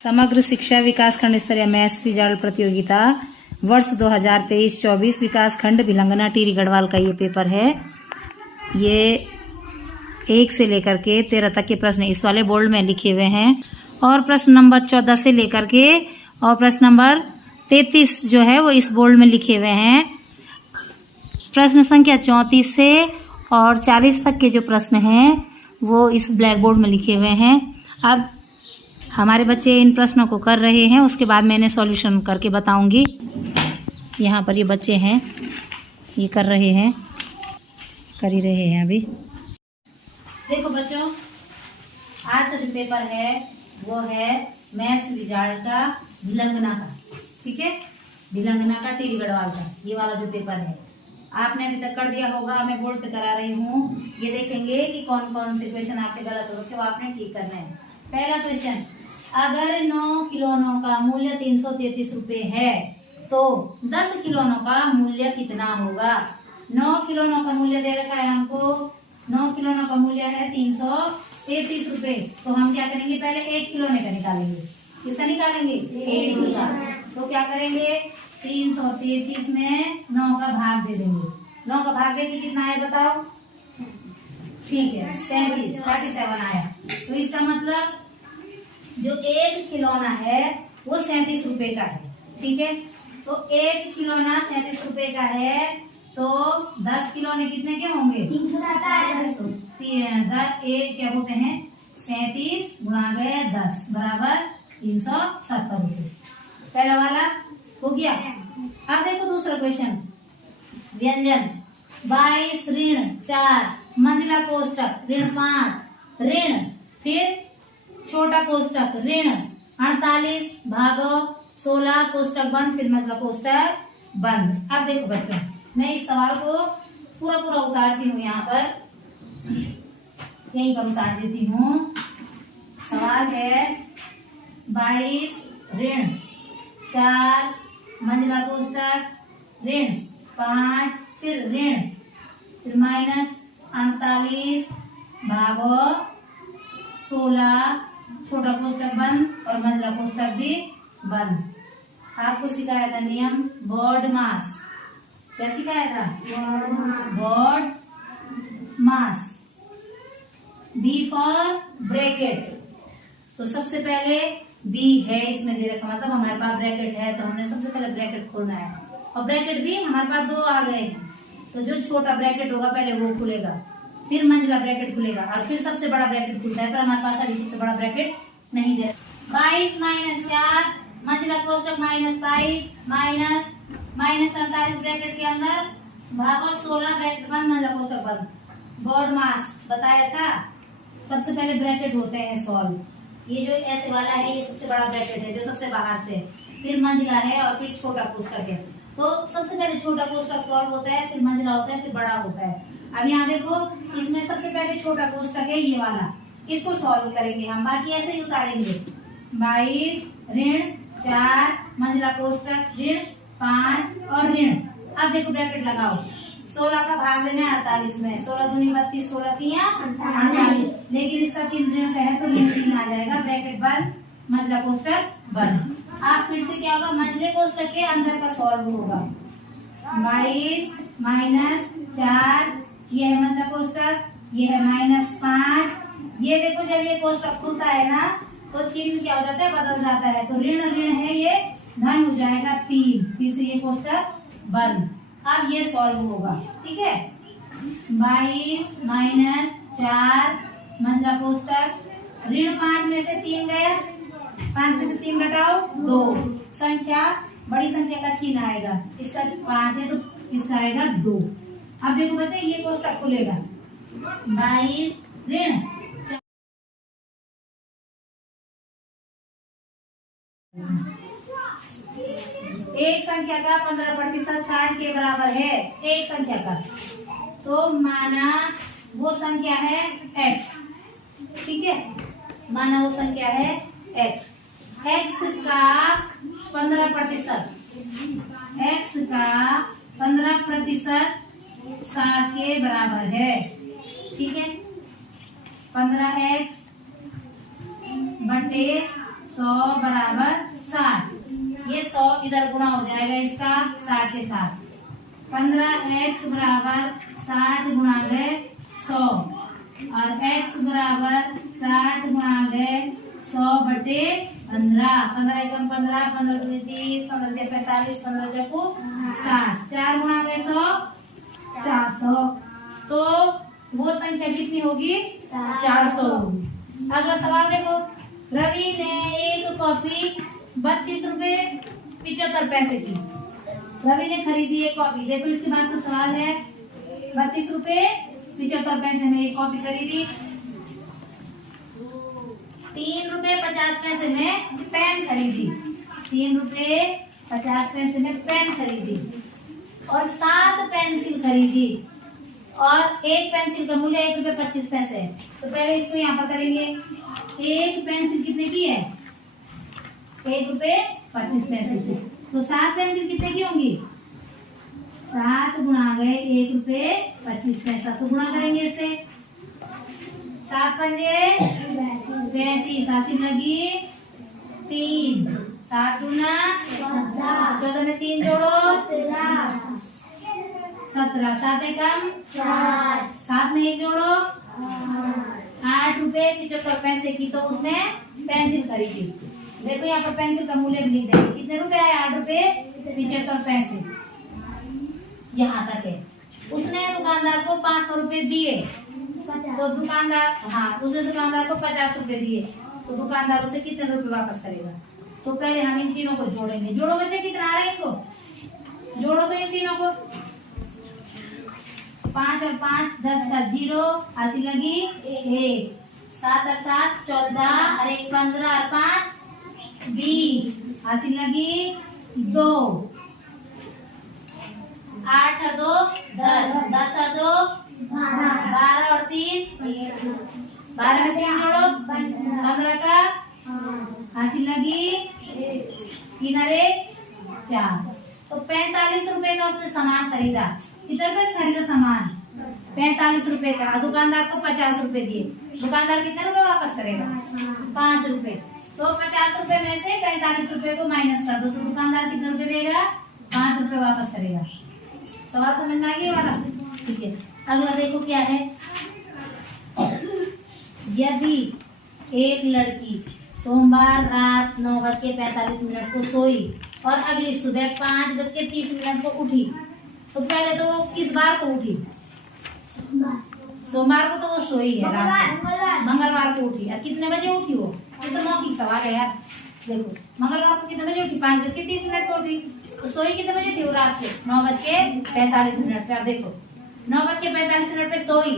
समग्र शिक्षा विकास खंड स्तरीय मैथ्स रिजल्ट प्रतियोगिता वर्ष 2023-24 विकास खंड भिलंगना टिहरी गढ़वाल का ये पेपर है। ये 1 से लेकर के 13 तक के प्रश्न इस वाले बोर्ड में लिखे हुए हैं और प्रश्न नंबर 14 से लेकर के और प्रश्न नंबर 33 जो है वो इस बोर्ड में लिखे हुए हैं। प्रश्न संख्या 34 से और 40 तक के जो प्रश्न हैं वो इस ब्लैक बोर्ड में लिखे हुए हैं। अब हमारे बच्चे इन प्रश्नों को कर रहे हैं, उसके बाद मैं इन्हें सॉल्यूशन करके बताऊंगी। यहाँ पर ये बच्चे हैं, ये कर रहे हैं, कर ही रहे हैं अभी। देखो बच्चों, आज का जो पेपर है वो है मैथ्स रिजल्ट का भिलंगना का, ठीक है, भिलंगना का टिहरी गढ़वाल का ये वाला जो पेपर है आपने अभी तक कर दिया होगा। मैं बोर्ड पे करा रही हूँ, ये देखेंगे कि कौन कौन से क्वेश्चन आपके गलत हो रखे वो आपने ठीक करना है। पहला क्वेश्चन, अगर 9 किलोनों का मूल्य 333 रुपए है तो 10 किलोनों का मूल्य कितना होगा। 9 किलोनों का मूल्य दे रखा है हमको, 9 किलोनों का मूल्य है 333 रुपए। तो हम क्या करेंगे, पहले 1 किलोने का निकालेंगे। किसका निकालेंगे? 1 का। तो क्या करेंगे, 333 में 9 का भाग दे देंगे। 9 का भाग देके कितना आया बताओ? ठीक है, 47 आया। तो इसका मतलब जो 1 खिलौना है वो 37 रुपए का है, ठीक है। तो 1 खिलौना 37 रुपए का है तो 10 खिलौने कितने के होंगे? 1 क्या होते हैं 37 गुणा गए 10 बराबर 370 रुपए। पहला वाला हो गया। अब देखो दूसरा क्वेश्चन, व्यंजन 22 ऋण 4 मंजिला कोष्टक ऋण 5 ऋण फिर छोटा कोष्टक ऋण 48 भागो 16 कोष्टक बंद फिर मंजिला कोष्टक बंद। अब देखो बच्चों, मैं इस सवाल को पूरा उतारती हूँ, यहाँ पर यहीं पर उतार देती हूँ। सवाल है 22 ऋण 4 मंजिला कोष्टक ऋण 5 फिर माइनस 48 भागो 16 छोटा कोष्टक बंद और मंजिला कोष्टक भी बंद। आपको सिखाया था नियम बोर्ड मास। क्या सिखाया था? BODMAS. B for bracket. तो सबसे पहले बी है इसमें दे रखा, मतलब हमारे पास ब्रैकेट है तो हमने सबसे पहले ब्रैकेट खोलना है। और ब्रैकेट भी हमारे पास 2 आ गए हैं, तो जो छोटा ब्रैकेट होगा पहले वो खुलेगा, फिर मंजिला ब्रैकेट खुलेगा और फिर सबसे बड़ा ब्रैकेट खुलता है। पर हमारे पास अभी सबसे बड़ा ब्रैकेट नहीं दे। 22 माइनस 4 मंजिला कोष्टक -5 माइनस 48 ब्रैकेट के अंदर भागो 16 ब्रैकेट बंद मंजिला कोष्टक बंद। बोर्ड मास बताया था, सबसे पहले ब्रैकेट होते हैं सॉल्व। ये जो ऐसे वाला है ये सबसे बड़ा ब्रैकेट है जो सबसे बाहर से, फिर मंजिला है और फिर छोटा कोष्टक है। तो सबसे पहले छोटा कोष्टक सॉल्व होता है, फिर मंजिला होता है, फिर बड़ा होता है। अब यहाँ देखो, इसमें सबसे पहले छोटा कोष्टक है ये वाला, इसको सॉल्व करेंगे हम, बाकी ऐसे ही उतारेंगे। 22 ऋण 4 मंजिला कोष्टक ऋण 5 और ऋण। अब देखो ब्रैकेट लगाओ, 16 का भाग देना है 48 में, 16 दूनी 32 16 तिया 48। लेकिन इसका चिन्ह ऋण का है तो ऋण चिन्ह आ जाएगा, ब्रैकेट बंद मंजिला कोष्टक बंद। अब फिर से क्या होगा, मंजिले कोष्टक के अंदर का सॉल्व होगा। 22 माइनस 4 ये है मंजिला कोष्टक, ये है -5। ये देखो जब ये कोष्टक खुलता है ना तो चिन्ह क्या हो जाता है, बदल जाता है। तो ऋण है ये धन हो जाएगा 3, फिर से ये कोष्टक बंद। अब ये सॉल्व होगा, ठीक है। 22 माइनस 4 मंजिला कोष्टक ऋण 5 में से 3 गया, 5 में से 3 घटाओ 2, संख्या बड़ी संख्या का चिन्ह आएगा, इसका 5 है तो इसका आएगा 2। अब देखो बच्चे ये कोष्टक खुलेगा, 22 ऋण 1 संख्या का 15% 60 के बराबर है। 1 संख्या का तो माना वो संख्या है x, ठीक है, माना वो संख्या है x। x का 15%, x का 15% 60 के बराबर है, ठीक है। 15x बटे 100 बराबर 60। ये 100 इधर गुणा हो जाएगा इसका 60 के साथ। 15x बराबर 60 गुणा गए 100 और x बराबर 60 गुणा गए 100 बटे 15। 15 एकम 15, 15 दूनी 30, 15 से 45, 15 चौको 60। 4 गुणा गए 100, 400। तो वो संख्या कितनी होगी? 400 होगी। अगला सवाल देखो, रवि ने एक कॉपी 32 रुपए 75 पैसे की। रवि ने खरीदी एक कॉपी। देखो इसके बाद का सवाल है, 32 रुपए 75 पैसे में एक कॉपी खरीदी। 3 रुपए 50 पैसे में पेन खरीदी। 3 रुपए 50 पैसे में पेन खरीदी और 7 पेंसिल खरीदी और एक पेंसिल का मूल्य 1 रुपए 25 पैसे है। तो पहले इसको यहाँ पर करेंगे। एक पेंसिल कितने की है? 1 रुपए 25 पैसे की। तो 7 पेंसिल कितने की होंगी? 7 गुणा गए 1 रुपए 25 पैसा। तो गुणा करेंगे इससे। 7 पंजे 35, 80 लगी 3, 7 गुना 14 में 3 जोड़ो 17, 7 एकम 7 में 1 जोड़ो 8 रुपए 75 पैसे की। तो उसने पेंसिल खरीदी। देखो यहाँ पर पेंसिल का मूल्य भी लिख देंगे। कितने रुपए आए? 8 रुपए 75 पैसे। यहाँ तक है। उसने दुकानदार को 500 रुपए दिए। तो दुकानदार उसने दुकानदार को 50 रुपए दिए। तो दुकानदार उसे कितने रुपए वापस करेगा? तो पहले हम इन तीनों को जोड़ेंगे। जोड़ो बच्चे, कितना आ रहा है इनको? जोड़ो तो इन तीनों को। 5 और 5 10 का 0, 80 लगी 1, 7 और 7 14 और 1 15 और 5 20, 80 लगी 2, 8 और 2 10, 10 और 2 12 और 3 12 में 3 जोड़ो 15 का 80 लगी 3 और 1 4। तो 45 रुपए का उसने सामान खरीदा। कितने रुपए खरीदा सामान? 45 रुपए का। दुकानदार को 50 रुपए दिए। दुकानदार कितने रुपए वापस करेगा? 5 रुपए। तो 50 रुपए में से 45 रुपए को माइनस कर दो। तो दुकानदार कितने रुपए देगा? 5 रुपए वापस करेगा। सवाल समझ में आ गया वाला? ठीक है। अगला देखो क्या है। यदि एक लड़की सोमवार रात 9:45 को सोई और अगली सुबह 5:30 को उठी, तो पहले तो वो किस बार को उठी? सोमवार को तो वो सोई है रात को। मंगलवार को उठी। और कितने बजे उठी वो? ये तो मौखिक सवाल है यार। देखो मंगलवार को कितने बजे उठी? 5:30 को उठी। तो सोई कितने बजे थी वो? रात को 9:45 पे। अब देखो 9:45 पे सोई,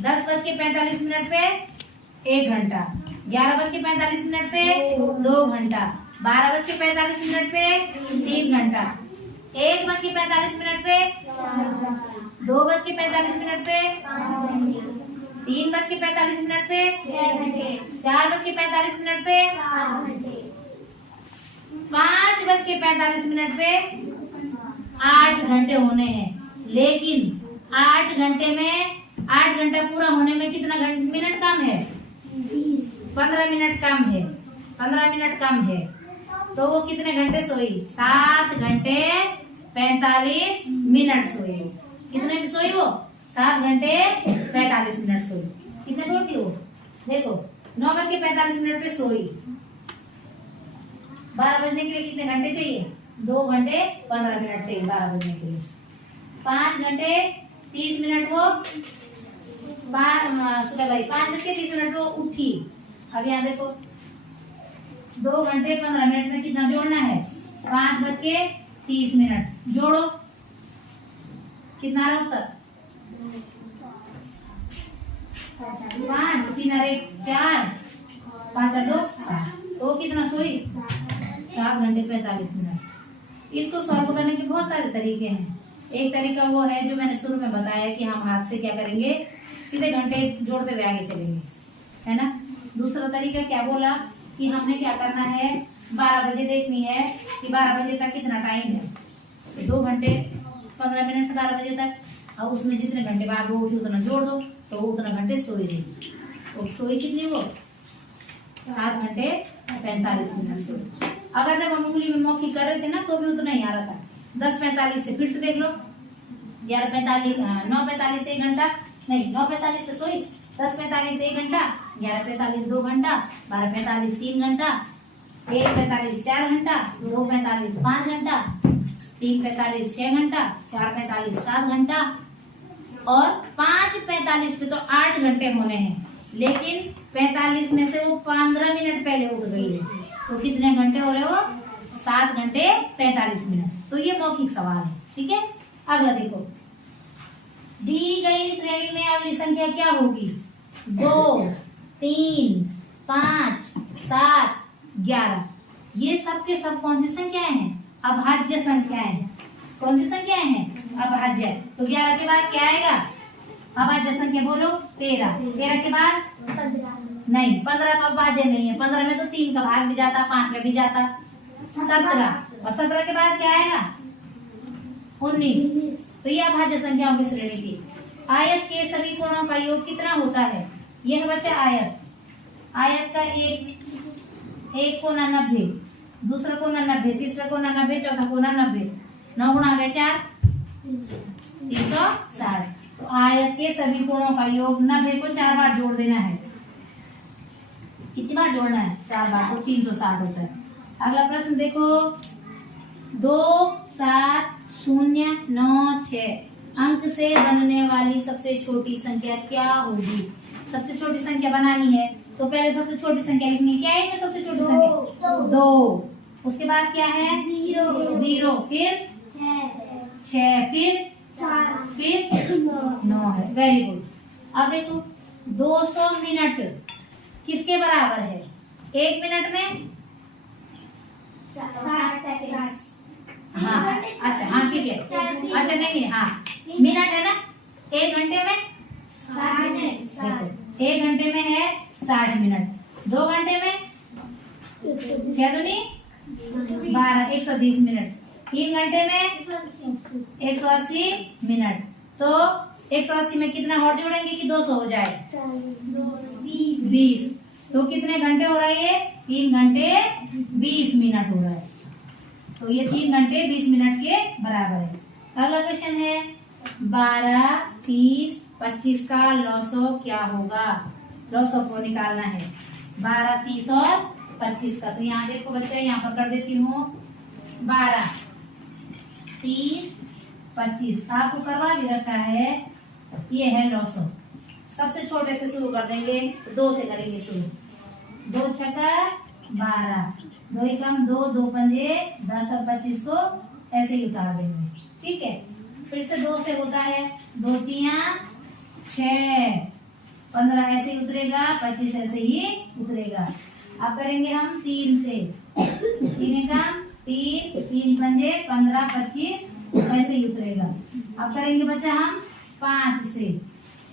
10:45 पे 1 घंटा, 11:45 पे 2 घंटा, 12:45 पे 3 घंटा, 1:45 पे 2:45 पे 3:45 पे 4:45 पे 5:45 पे 8 घंटे होने हैं। लेकिन 8 घंटे में 8 घंटा पूरा होने में कितना मिनट कम है? 15 मिनट कम है। 15 मिनट कम है। तो वो कितने घंटे सोई? 7 घंटे 45 मिनट सोई। कितने में सोई वो? 7 घंटे 45 मिनट सोई। कितने पे उठी वो? देखो 9:45 पे सोई। 12 बजने के लिए कितने घंटे चाहिए? 2 घंटे 15 मिनट चाहिए 12 बजने के लिए। 5 घंटे 30 मिनट वो सुबह भाई 5:30 वो उठी। अब यहाँ देखो 2 घंटे 15 मिनट में कितना जोड़ना है? 5:30 जोड़ो। कितना रहा उत्तर? 5 3 और 1 4 5 और 2 7। तो कितना सोई? 7 घंटे 45 मिनट। इसको सॉल्व करने के बहुत सारे तरीके हैं। एक तरीका वो है जो मैंने शुरू में बताया कि हम हाथ से क्या करेंगे, सीधे घंटे जोड़ते हुए आगे चलेंगे, है ना। दूसरा तरीका क्या बोला कि हमने क्या करना है, 12 बजे देखनी है कि 12 बजे तक कितना टाइम है। 2 घंटे 15 मिनट 12 बजे तक। और उसमें जितने घंटे बाद वो उठी उतना जोड़ दो तो उतना घंटे सोई रही। तो सोई कितनी वो? 7 घंटे 45 मिनट से। अगर जब हम उंगली में मौखिक कर रहे थे ना तो भी उतना ही आ रहा था। 10:45 से फिर से देख लो, 11:45 9:45 से 1 घंटा, नहीं 9:45 से सोई, 10:45 से 1 घंटा, 11:45 2 घंटा, 12:45 3 घंटा, 1:45 4 घंटा, 2:45 5 घंटा, 3:45 6 घंटा, 4:45 7 घंटा और 5:45 पे तो 8 घंटे होने हैं, लेकिन 45 में से वो 15 मिनट पहले उठ गई है, तो कितने घंटे हो रहे हो? 7 घंटे 45 मिनट। तो ये मौखिक सवाल है, ठीक है। अगला देखो, दी गई श्रेणी में अगली संख्या क्या होगी? 2 3 5 7 11। ये सब के सब कौन सी संख्याएं हैं? अभाज्य संख्याएं। कौन सी संख्याएं हैं? अभाज्य। तो 11 के बाद क्या आएगा? अभाज्य संख्या बोलो। 13। 13 के बाद 15 नहीं, 15 तो अभाज्य नहीं है। 15 में तो 3 का भाग भी जाता, 5 का भी जाता। 17 और 17 के बाद क्या आएगा? 19। तो ये अभाज्य संख्याओं की श्रेणी थी। आयत के सभी कोणों का योग कितना होता है? यह बचा आयत। आयत का एक कोना 90, दूसरा कोना 90, तीसरा कोना 90, चौथा कोना 90। 9 गुणा गए 4, 360। तो आयत के सभी कोणों का योग 90 को 4 बार जोड़ देना है। कितनी बार जोड़ना है? 4 बार, तो 360 होता है। अगला प्रश्न देखो, 2 7 0 9 6 अंक से बनने वाली सबसे छोटी संख्या क्या होगी? सबसे छोटी संख्या बनानी है तो पहले सबसे छोटी संख्या लिखनी है। क्या है सबसे छोटी संख्या? 2। उसके बाद क्या है? 0, फिर 6, फिर 9 है। Very good. अब देखो, 200 मिनट किसके बराबर है? 1 मिनट में? हाँ, अच्छा, हाँ ठीक है। अच्छा नहीं, हाँ मिनट है ना। 1 घंटे में 1 घंटे में है 60 मिनट। 2 घंटे में 6 दूनी 12, 120 मिनट। 3 घंटे में 180 मिनट। तो 180 में कितना और जोड़ेंगे कि 200 हो जाए? 20। तो कितने घंटे हो रहे हैं? 3 घंटे 20 मिनट हो रहा है। तो ये 3 घंटे 20 मिनट के बराबर है। अगला क्वेश्चन है, 12 30 25 का लॉसो क्या होगा? लॉसो को निकालना है 12 30 और 25 का। तो यहाँ देखो बच्चे, यहाँ पर कर देती हूँ 12 30 25। आपको करवा भी रखा है, ये है लॉसो। सबसे छोटे से शुरू कर देंगे, 2 से करेंगे शुरू। 2 छक्का 12, 2 एकम 2, 2 पंजे 10 और 25 को ऐसे ही उतार देंगे, ठीक है। फिर से 2 से होता है, 2 तिया 6, 15 ऐसे ही उतरेगा, 25 ऐसे ही उतरेगा। अब करेंगे हम 3 से, 3 एकम 3, 3 पंजे 15 25 ऐसे ही उतरेगा। अब करेंगे बच्चा हम 5 से,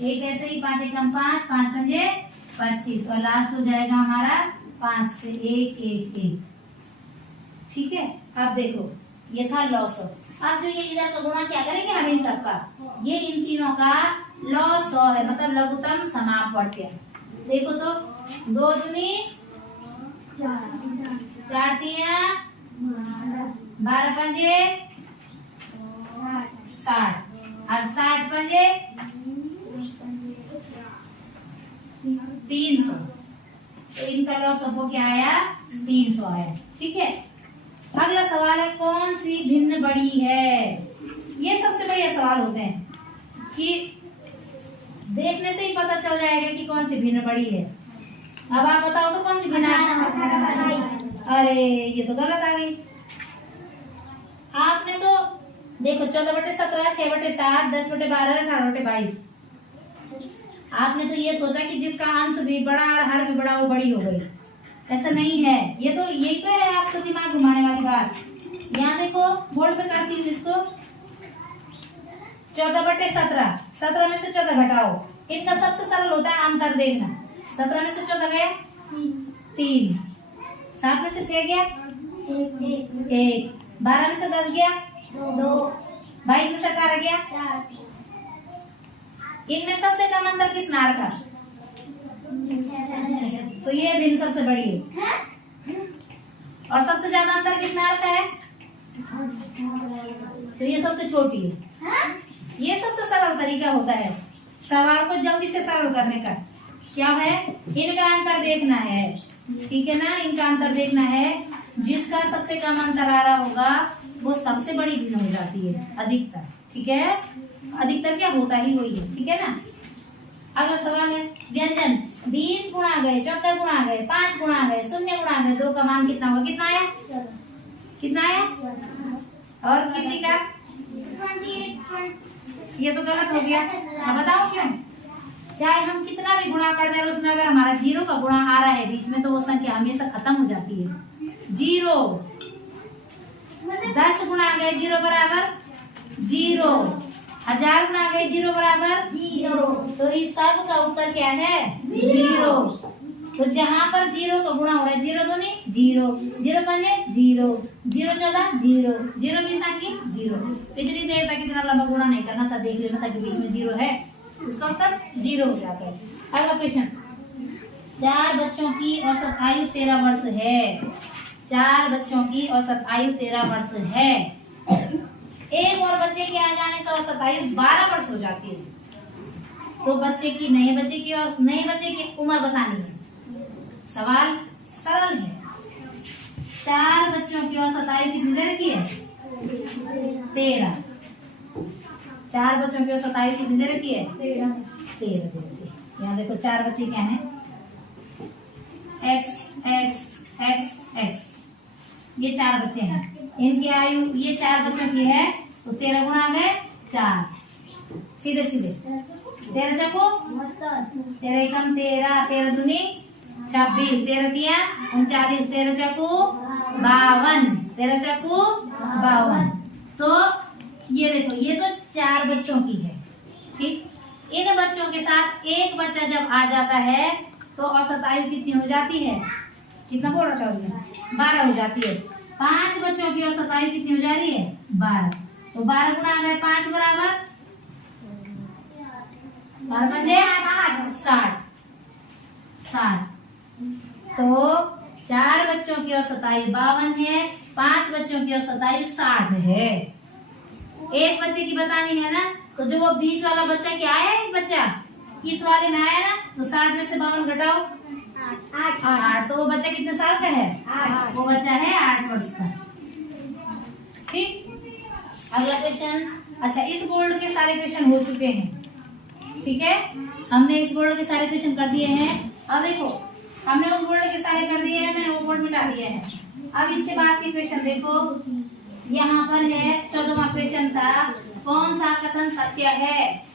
एक ऐसे ही 5 एकम 5, 5 पंजे 25 और लास्ट हो जाएगा हमारा 5 से 1 1 1, ठीक है। अब देखो, ये था लॉस। अब जो ये इधर का गुणा क्या करेंगे हम इन सबका, ये इन तीनों का लॉस है, मतलब लघुत्तम समापवर्त्य। देखो तो 2 दूनी 4 तिया 12 पंजे 60 और 60 पंजे 300। तो इनका लॉस हो क्या आया? 300 आया, ठीक है। अगला सवाल है, कौन सी भिन्न बड़ी है? ये सबसे बढ़िया सवाल होते हैं कि देखने से ही पता चल जाएगा कि कौन सी भिन्न बड़ी है। अब आप बताओ तो कौन सी भिन्न? अरे ये तो गलत आ गई। आपने तो देखो 14/17, 6/7, 10/12, 18/22। आपने तो ये सोचा कि जिसका अंश भी बड़ा और हर भी बड़ा वो बड़ी हो गई। ऐसा नहीं है। ये तो यही तो है आपका दिमाग घुमाने वाली बात। यहाँ देखो, बोर्ड पे करती हूँ इसको। 14/17, 17 में से 14 घटाओ। इनका सबसे सरल होता है अंतर देखना। 17 में से 14 गया 3, 7 में से 6 गया 1, 12 में से 10 गया 2, 22 में से 18 गया 4। इनमें सबसे कम अंतर किस नार का? तो ये भिन्न सबसे बड़ी है। और सबसे ज्यादा अंतर किसमें आता है? तो ये सबसे छोटी है। ये सबसे सरल तरीका होता है सवाल को जल्दी से सरल करने का। क्या है? इनका अंतर देखना है, ठीक है ना? इनका अंतर देखना है। जिसका सबसे कम अंतर आ रहा होगा वो सबसे बड़ी भिन्न हो जाती है अधिकतर, ठीक है? अधिकतर क्या होता ही वही है, ठीक है ना? अगला सवाल है व्यंजन 20 गुणा गए, 14 गुणा गए, 5 गुणा गए, 0 गुणा गए, 2 का मान कितना होगा? कितना आया? कितना आया? और किसी का? ये तो गलत हो गया। अब बताओ क्यों? चाहे हम कितना भी गुणा कर दें उसमें अगर हमारा 0 का गुणा आ रहा है बीच में तो वो संख्या हमेशा खत्म हो जाती है। 0 10 गुणा गए 0 बराबर 0, 1000 गुणा गए 0 बराबर 0। तो इस सब का उत्तर क्या है? 0। तो जहां पर 0 का गुणा हो रहा है 0 दूनी 0, 0 पंजे 0, 0 14 0, 0 20 आगे 0। इतनी देर तक इतना लंबा गुणा नहीं करना था, देख लेना था कि बीच में 0 है, उसका उत्तर 0 हो जाता है। अगला क्वेश्चन 4 बच्चों की औसत आयु 13 वर्ष है। 4 बच्चों की औसत आयु 13 वर्ष है। एक और बच्चे के आ जाने से औसत आयु 12 वर्ष हो जाती है। तो नए बच्चे की उम्र बतानी है। सवाल सरल है। 4 बच्चों की औसत आयु कितनी देर की है? 13। 4 बच्चों की औसत आयु कितनी देर की है? 13 देर की। यहाँ देखो 4 बच्चे क्या हैं? x x x x, ये 4 बच्चे हैं। इनकी आयु ये 4 बच्चों की है तो 13 गुणा आ गए 4, सीधे सीधे 13 चको 13 एकम 13, 13 दूनी 26, 13 तिया 39, 13 चको 52, 13 चको 52। तो ये देखो ये तो 4 बच्चों की है, ठीक। इन बच्चों के साथ एक बच्चा जब आ जाता है तो औसत आयु कितनी हो जाती है? कितना बोल रहा था उसने? 12 हो जाती है। 5 बच्चों की औसत आयु कितनी हो जा रही है? 12। तो 12 गुणा आ गए 5 बराबर 60। तो 4 बच्चों की औसत आयु 52 है, 5 बच्चों की औसत आयु 60 है। एक बच्चे की बतानी है ना, तो जो वो बीच वाला बच्चा क्या आया? एक बच्चा इस वाले में आया ना, तो 60 में से 52 घटाओ 8। तो वो बच्चा कितने साल का है? 8। वो बच्चा है 8 वर्ष का, ठीक। अगला क्वेश्चन। अच्छा, इस बोर्ड के सारे क्वेश्चन हो चुके हैं, ठीक है। हमने इस बोर्ड के सारे क्वेश्चन कर दिए हैं। अब देखो हमने उस बोर्ड के सारे कर दिए हैं, मैंने वो बोर्ड मिटा दिए हैं। अब इसके बाद के क्वेश्चन देखो, यहाँ पर है 14वां क्वेश्चन था कौन सा कथन सत्य है।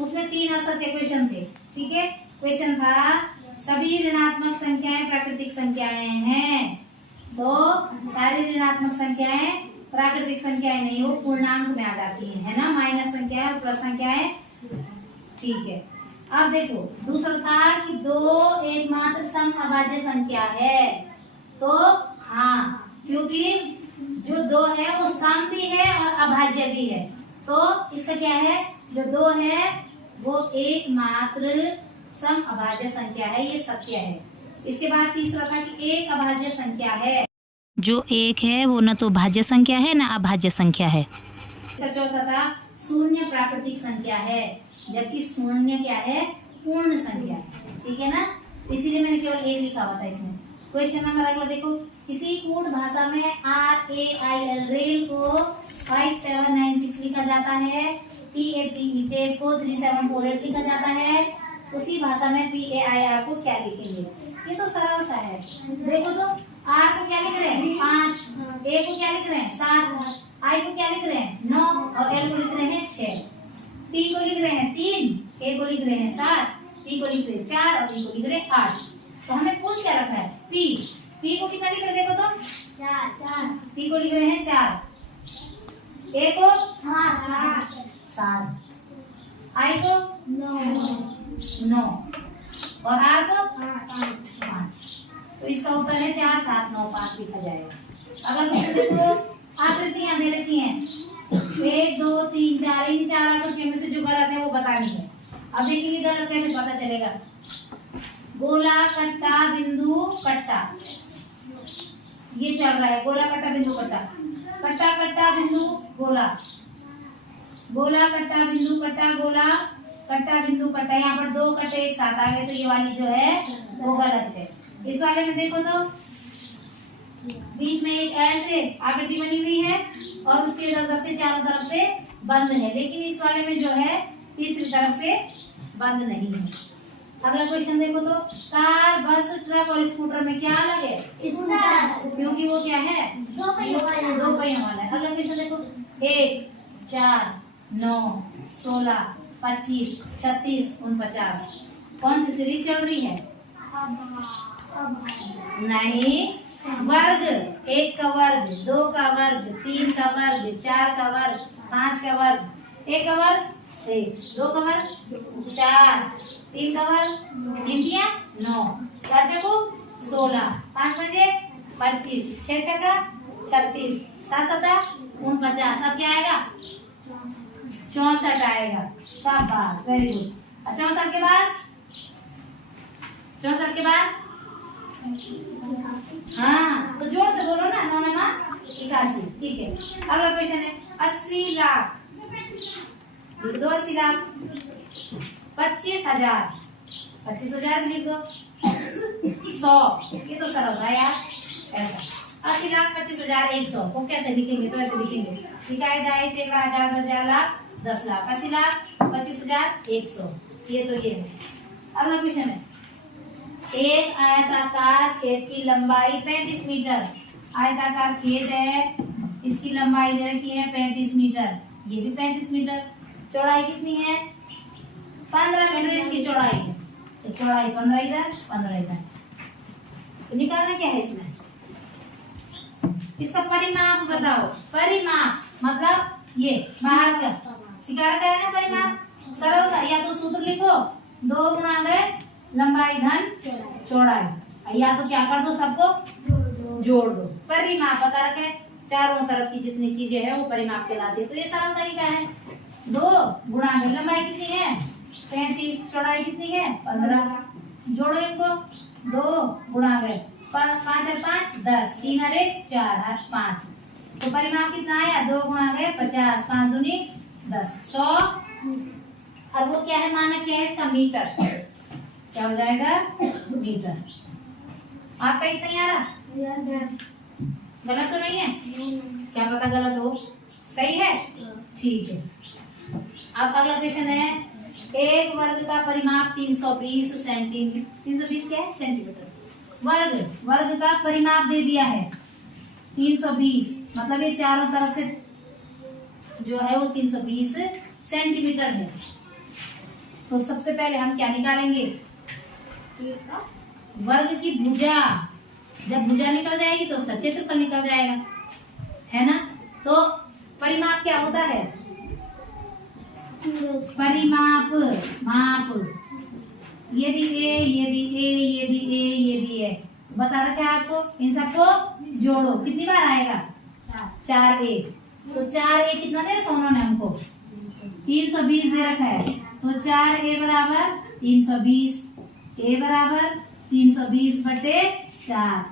उसमें 3 असत्य क्वेश्चन थे, ठीक है। क्वेश्चन था सभी ऋणात्मक संख्याएं प्राकृतिक संख्याएं हैं। तो सारी ऋणात्मक संख्याएं प्राकृतिक संख्याएं नहीं, वो पूर्णांक में आ जाती है ना, माइनस संख्याएं और प्लस संख्याएं, ठीक है। अब देखो दूसरा था कि 2 एकमात्र सम अभाज्य संख्या है। तो हाँ, क्योंकि जो 2 है वो सम भी है और अभाज्य भी है, तो इसका क्या है? जो 2 है वो एकमात्र सम अभाज्य संख्या है, ये सत्य है। इसके बाद तीसरा था कि एक अभाज्य संख्या है। जो एक है वो न तो भाज्य संख्या है न अभाज्य संख्या है। चौथा था शून्य प्राकृतिक संख्या है, जबकि शून्य क्या है? पूर्ण संख्या है, ठीक है ना। इसीलिए मैंने केवल एक लिखा हुआ था इसमें। क्वेश्चन नंबर अगला देखो, किसी कूट भाषा में RAIL रेल को 5796 लिखा जाता है, TAPE टेप को 3748 लिखा जाता है, उसी भाषा में PAIR को क्या लिखेंगे? ये तो सरल सा है। देखो तो R को क्या लिख रहे हैं? 5, A को क्या लिख रहे हैं? 7, I को क्या लिख रहे हैं? 9 और L को लिख रहे हैं 6, T को लिख रहे हैं 3, A को लिख रहे हैं 7, P को लिख रहे हैं 4 और E को लिख रहे हैं 8। तो हमें पूछ क्या रखा है? P को कितना लिख रहे हैं? देखो तो 4, P को लिख रहे हैं 4, A को 7, I को 9 और R को 5। तो इसका उत्तर है 4 7 9 5 लिखा जाएगा। अगर क्वेश्चन देखो, आकृतियां दे रखी हैं 1 2 3 4, इन 4 आकृतियों में से जो गलत है वो बतानी है। अब देखेंगे गलत कैसे पता चलेगा। गोला, कट्टा, बिंदु, कट्टा। ये चल रहा है गोला कट्टा बिंदु कट्टा, कट्टा कट्टा बिंदु गोला, गोला कट्टा बिंदु कट्टा गोला, कट्टा बिंदु कट्टा। यहाँ पर दो कट्टे एक साथ आ गए तो ये वाली जो है वो गलत है। इस वाले में देखो तो बीच में एक ऐसे आकृति बनी हुई है और उसके तरफ से चारों तरफ से बंद है, लेकिन इस वाले में जो है तीसरी तरफ से बंद नहीं है। अगला क्वेश्चन देखो तो कार, बस, ट्रक और स्कूटर में क्या अलग है? स्कूटर, क्योंकि वो क्या है? दो पहियों वाला है। अगला क्वेश्चन देखो 1, 4, 9, 16, 25, 36, 49 कौन सी सीरीज चल रही है? नहीं, वर्ग। 1 का वर्ग, 2 का वर्ग, 3 का वर्ग, 4 का वर्ग, 5 का वर्ग, 1 का वर्ग 2 का वर्ग 4, 3 का वर्ग 9, 4 चको 16, 5 पंजे 25, 6 छक्का 36, 7 सता 49, सब क्या आएगा? 64 आएगा। शाबाश, वेरी गुड। 64 के बाद, 64 के बाद हाँ तो जोर से बोलो ना, 9 9 81, ठीक है। अगला क्वेश्चन है 80 लाख, 80 लाख, 25,000, 25,000 लिख दो, 100, ये तो सरल है यार। ऐसा 80 लाख 25,000 100 को कैसे लिखेंगे? तो ऐसे लिखेंगे, ठीक है, 10 1 लाख 1000 10,000 लाख 10 लाख, 80 लाख 25,000 100, ये तो ये है। अगला क्वेश्चन है एक आयताकार खेत की लंबाई 35 मीटर, आयताकार खेत है, इसकी लंबाई दे रखी है 35 मीटर, ये भी 35 मीटर, चौड़ाई कितनी है? 15 मीटर इसकी चौड़ाई है, तो चौड़ाई 15 इधर 15 इधर, तो निकालना क्या है इसमें? इसका परिमाप बताओ। परिमाप मतलब ये बाहर का शिकार का है ना परिमाप, सरल सा, या तो सूत्र लिखो 2 गुणा गए लंबाई धन चौड़ाई, या तो क्या कर दो सबको जोड़ दो। परिमाप बता रखे, चारों तरफ की जितनी चीजें हैं वो परिमाप कहलाती है, तो ये सरल तरीका है। 2 गुणा में लंबाई कितनी है? 35, चौड़ाई कितनी है? 15, जोड़ो इनको, 2 गुणा में 5 और 5 10, 3 और 1 4 और 5, तो परिमाप कितना आया? 2 गुणा गए 50, 5 दूनी 10, 100। और वो क्या है? मानक क्या है इसका? मीटर। क्या हो जाएगा? मीटर। आपका इतना ही आ रहा? गलत तो नहीं है? क्या पता गलत हो, सही है, ठीक है। अब अगला क्वेश्चन है एक वर्ग का परिमाप 320 सेंटीमीटर, 320 क्या है? सेंटीमीटर। वर्ग का परिमाप दे दिया है 320, मतलब ये चारों तरफ से जो है वो 320 सेंटीमीटर है। तो सबसे पहले हम क्या निकालेंगे? वर्ग की भुजा, जब भुजा निकल जाएगी तो उसका क्षेत्रफल निकल जाएगा, है ना। तो परिमाप क्या होता है? परिमाप, माप, ये भी ए, ये भी ए, ये भी ए, ये भी ए, बता रखा है आपको। इन सबको जोड़ो, कितनी बार आएगा? 4a, तो 4a कितना दे रखा उन्होंने हमको? 320 दे रखा है, तो 4a बराबर 320, a बराबर 320 बटे 4,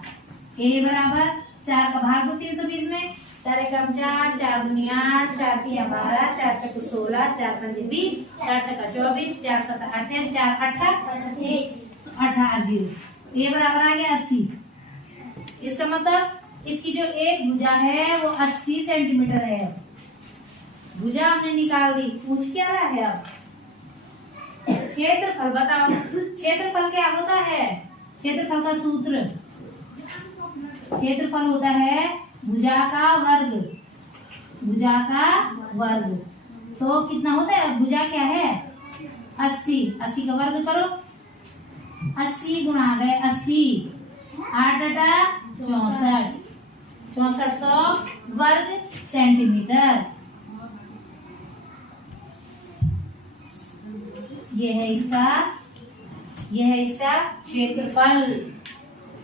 a बराबर 4 का भाग दो 320 में, 4 एकम 4, 4 दूनी 8, 4 तिया 12, 4 चक्कू 16, 4 पंजे 20, 4 छक्का 24, 4 सत्ता 28, 4 अट्ठा 28, a बराबर आ गया 80। इसका मतलब इसकी जो एक भुजा है वो 80 सेंटीमीटर है। भुजा हमने निकाल दी, पूछ क्या रहा है अब? क्षेत्रफल बताओ। क्षेत्रफल क्या होता है? क्षेत्रफल का सूत्र, क्षेत्रफल होता है भुजा का वर्ग, भुजा का वर्ग। तो कितना होता है? भुजा क्या है? 80, 80 का वर्ग करो, 80 गुणा गए 80, 8 अटा 64, 6400 वर्ग सेंटीमीटर। ये है इसका क्षेत्रफल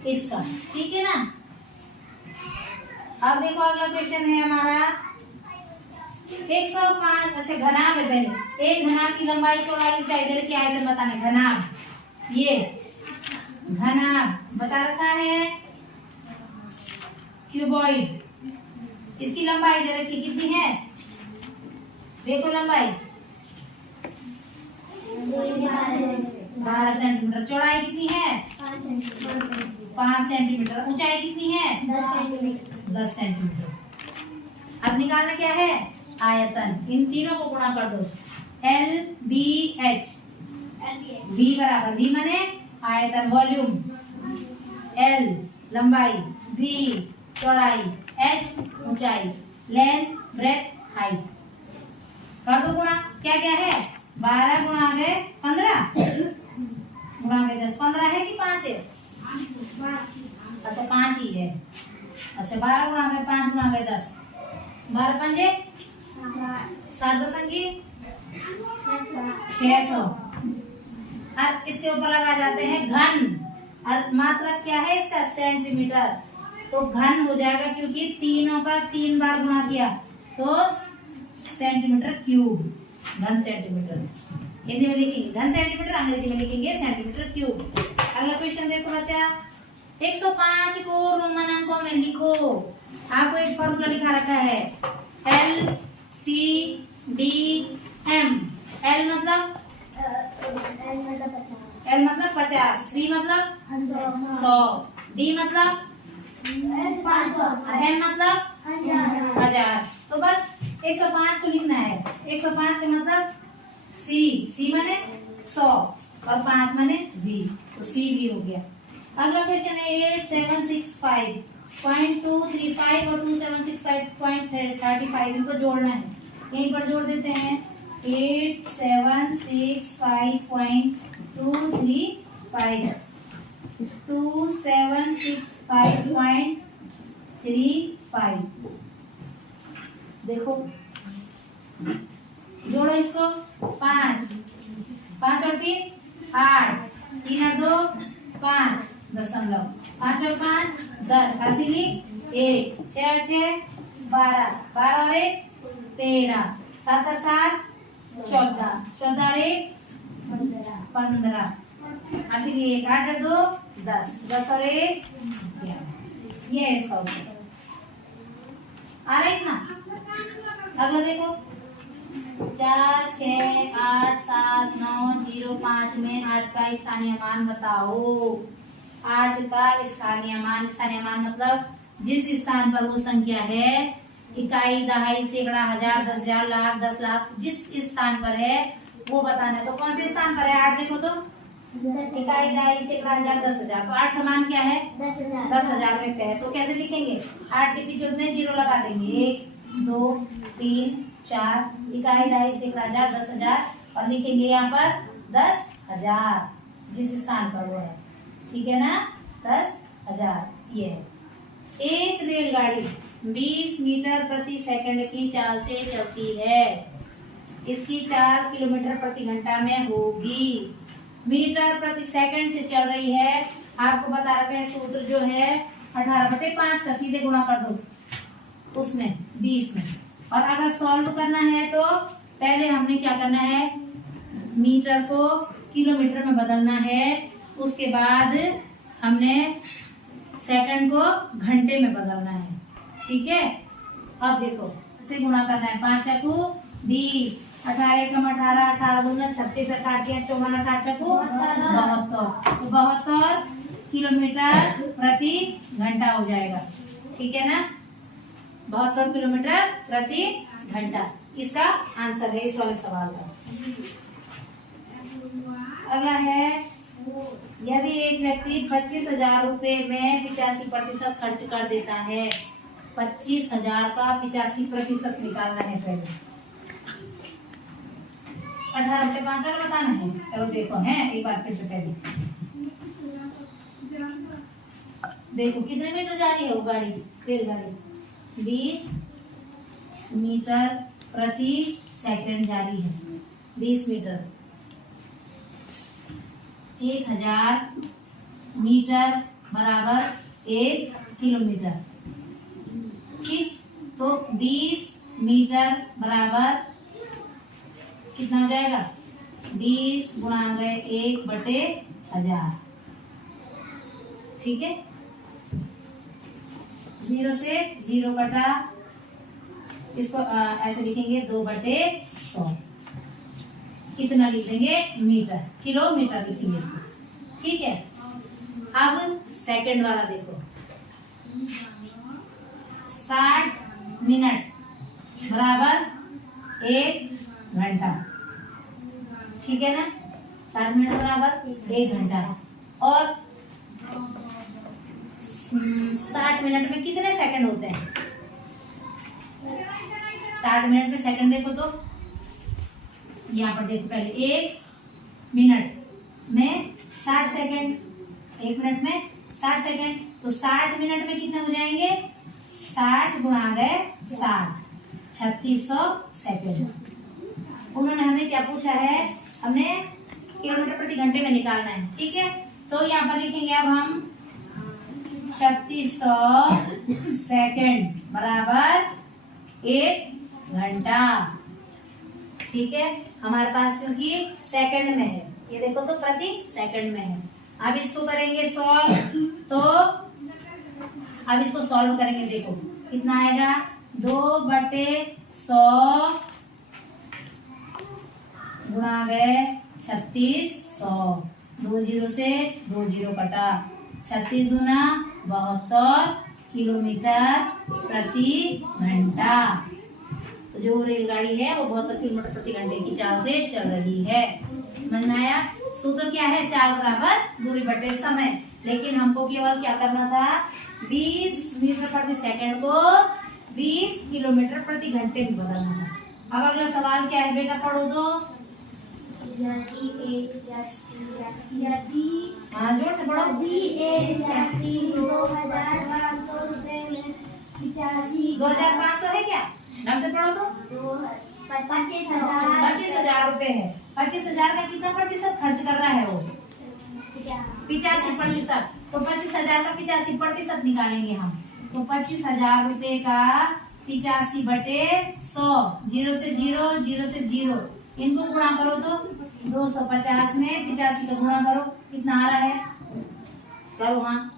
इसका, ठीक है ना। अब देखो अगला क्वेश्चन है हमारा 105। अच्छा घनाभ है पहले, एक घनाभ की लंबाई चौड़ाई ऊंचाई दे रखी है, बताने घनाभ, ये घनाभ बता रखा है क्यूबॉइड। इसकी लंबाई दे रखी कितनी है, देखो लंबाई 12 सेंटीमीटर। चौड़ाई कितनी है 5 सेंटीमीटर। ऊंचाई कितनी है 10 सेंटीमीटर। अब निकालना क्या है, आयतन। इन तीनों को गुणा कर दो, LBH। V बराबर, V माने आयतन वॉल्यूम, L लंबाई, V चौड़ाई, H ऊंचाई, लेंथ ब्रेथ हाइट। कर दो गुणा। क्या क्या है, 12 गुणा गए 15 गुणा गए 10। 15 है कि 5 है, अच्छा 5 ही है। अच्छा 12 गुणा गए 5 गुणा गए 10, 12 पंजे 60 दशंगी 600। और इसके ऊपर लगा जाते हैं घन, और मात्रा क्या है इसका सेंटीमीटर, तो घन हो जाएगा क्योंकि तीनों का 3 बार गुणा किया तो सेंटीमीटर क्यूब, घन सेंटीमीटर। हिंदी में लिखेंगे घन सेंटीमीटर, अंग्रेजी में लिखेंगे सेंटीमीटर क्यूब। अगला क्वेश्चन देखो बच्चा, 105 को रोमन अंकों में लिखो। आपको एक फॉर्मूला लिखा रखा है LCDM। L मतलब 50, C मतलब 100, D मतलब 500, M मतलब 1000। तो बस 105 को लिखना है। 105 का मतलब C माने 100 और 5 माने V, तो CV हो गया। अगला क्वेश्चन है 8765.235 और 2765.35, इनको जोड़ना है। यहीं पर जोड़ देते हैं 8765.235 2765.35। देखो जोड़ो इसको, 5 और 3 8, 3 और 2 5 दशमलव, 5 और 5 10, हासिली 1, 6 और 6 12, 12 और 1 13, 7 और 7 14, 14 और 1 15, हासिली 1, 8 और 2 10, 10 और 1 11। ये है इसका उत्तर। आ रहा है इतना। अगला देखो 4 6 8 7 9 0 5 में 8 का स्थानीय मान बताओ। 8 का स्थानीय मान मतलब जिस स्थान पर वो संख्या है, इकाई दहाई सैकड़ा हजार 10,000 लाख 10 लाख, जिस स्थान पर है वो बताना है। तो कौन से स्थान पर है 8, देखो तो इकाई दहाई सैकड़ा हजार 10,000, तो 8 का मान क्या है 10,000 में है। तो कैसे लिखेंगे, 8 के पीछे उतने जीरो लगा देंगे, 1 2 3 4, इकाई दहाई सैकड़ा हजार 10,000, और लिखेंगे यहाँ पर 10,000 जिस स्थान पर वो है, ठीक है ना। 10,000 ये है। एक रेलगाड़ी 20 मीटर प्रति सेकंड की चाल से चलती है। इसकी 4 किलोमीटर प्रति घंटा में होगी। मीटर प्रति सेकंड से चल रही है। आपको बता रखे हैं सूत्र जो है 18/5 का सीधे गुणा कर दो उसमें 20 में। और अगर सॉल्व करना है तो पहले हमने क्या करना है, मीटर को किलोमीटर में बदलना है, उसके बाद हमने सेकंड को घंटे में बदलना है, ठीक है। अब देखो इसे गुणा करना है, 5 चकू 20, 18 कम 18, 18 दूना 36, 18 54, 18 चकू 72, 72 किलोमीटर प्रति घंटा हो जाएगा, ठीक है ना। 72 किलोमीटर प्रति घंटा इसका आंसर है इस वाले सवाल का। अगला है, यदि एक व्यक्ति 25,000 रुपए में 85% खर्च कर देता है, 25,000 का 85% निकालना है। पहले 18/5 वाला बताना है। चलो देखो है एक बार फिर से पहले देखो कितने मीटर जा रही है वो गाड़ी, रेलगाड़ी 20 मीटर प्रति सेकंड जा रही है। 20 मीटर 1000 मीटर बराबर 1 किलोमीटर, ठीक। तो 20 मीटर बराबर कितना हो जाएगा, 20 गुणा गए 1/1000, ठीक है। 0 से 0 कटा, इसको ऐसे लिखेंगे 2/100। कितना लिख देंगे? मीटर, किलोमीटर लिखेंगे इसको। ठीक है, अब सेकंड वाला देखो। 60 मिनट बराबर 1 घंटा। ठीक है ना, 60 मिनट बराबर 1 घंटा। और 60 मिनट में कितने सेकंड होते हैं? 60 मिनट में सेकंड देखो तो यहाँ पर देखो, पहले 1 मिनट में 60 सेकंड, 1 मिनट में 60 सेकंड, तो 60 मिनट में कितने हो जाएंगे? 60 गुणा गए 60, 3600 सेकंड। उन्होंने हमें क्या पूछा है? हमने किलोमीटर प्रति घंटे में निकालना है। ठीक है, तो यहाँ पर लिखेंगे अब हम 3600 सेकंड बराबर 1 घंटा। ठीक है, हमारे पास क्योंकि सेकंड में है, ये देखो तो प्रति सेकंड में है। अब इसको करेंगे सॉल्व, तो अब इसको सॉल्व करेंगे, देखो कितना आएगा? 2/100 गुणा गए 3600, 2 0 से 2 0 कटा, 36 दूना 72 किलोमीटर प्रति घंटा। तो जो रेलगाड़ी है वो 72 किलोमीटर प्रति घंटे की चाल से चल रही है। समझ में आया? सूत्र क्या है? चाल बराबर दूरी बटे समय। लेकिन हमको केवल क्या करना था? 20 मीटर प्रति सेकंड को 20 किलोमीटर प्रति घंटे में बदलना था। अब अगला सवाल क्या है बेटा, पढ़ो तो। हाँ, जोर से पढ़ो। 2500 है क्या? ढंग से पढ़ो तो। 25,000 रुपए है। 25,000 का कितना प्रतिशत खर्च कर रहा है वो? 85%। तो 25,000 का 85% निकालेंगे हम। तो 25,000 रुपए का 85/100, 0 से 0, 0 से 0, इनको गुणा करो तो 250 में 85 का गुणा करो, कितना आ रहा है? करो हाँ,